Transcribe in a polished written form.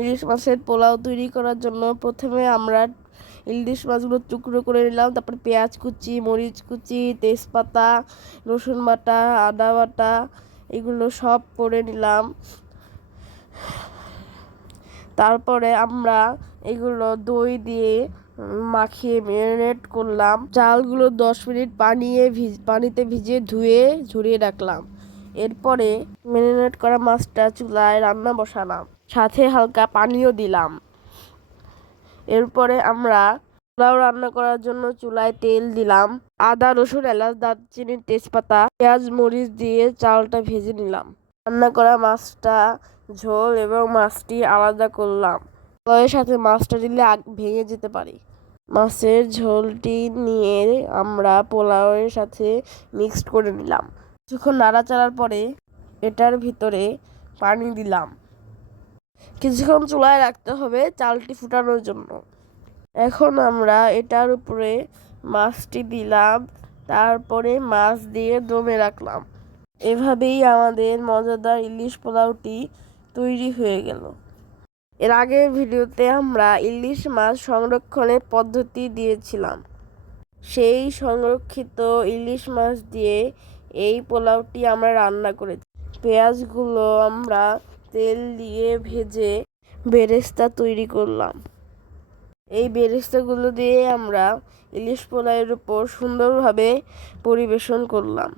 ইলিশ মাছের পোলাও তৈরি করার জন্য প্রথমে আমরা ইলিশ মাছগুলো টুকরো করে নিলাম, তারপর পেঁয়াজ কুচি, মরিচ কুচি, তেজপাতা, রসুন বাটা, আদা বাটা এগুলো সব করে নিলাম। তারপরে আমরা এগুলো দই দিয়ে মাখিয়ে ম্যারিনেট করলাম। চালগুলো 10 মিনিট পানিতে ভিজিয়ে ধুয়ে ঝরিয়ে রাখলাম। এরপরে ম্যারিনেট করা মাছটা চুলায় রান্না বসালাম, সাথে হালকা পানিও দিলাম। এরপরে আমরা পোলাও রান্না করার জন্য চুলায় তেল দিলাম, আদা, রসুন, এলাচ, দারচিনি, তেজপাতা, পেঁয়াজ, মরিচ দিয়ে চালটা ভেজে নিলাম। রান্না করা মাছটা ঝোল এবং মাছটি আলাদা করলাম। পোলাওয়ের সাথে মাছটা দিলে ভেঙে যেতে পারে। মাছের ঝোলটি নিয়ে আমরা পোলাওয়ের সাথে মিক্সড করে নিলাম। কিছুক্ষণ নাড়াচাড়ার পরে এটার ভিতরে পানি দিলাম। কিছুক্ষণ চুলায় রাখতে হবে চালটি ফুটানোর জন্য। এখন আমরা এটার উপরে মাছটি দিলাম, তারপরে মাছ দিয়ে দমে রাখলাম। এভাবেই আমাদের মজাদার ইলিশ পোলাওটি তৈরি হয়ে গেল। এর আগের ভিডিওতে আমরা ইলিশ মাছ সংরক্ষণের পদ্ধতি দিয়েছিলাম। সেই সংরক্ষিত ইলিশ মাছ দিয়ে এই পোলাওটি আমরা রান্না করেছি। পেঁয়াজগুলো আমরা তেল দিয়ে ভেজে বেরেস্তা তৈরি করলাম। এই বেরেস্তাগুলো দিয়ে আমরা ইলিশ পোলাওয়ের উপর সুন্দরভাবে পরিবেশন করলাম।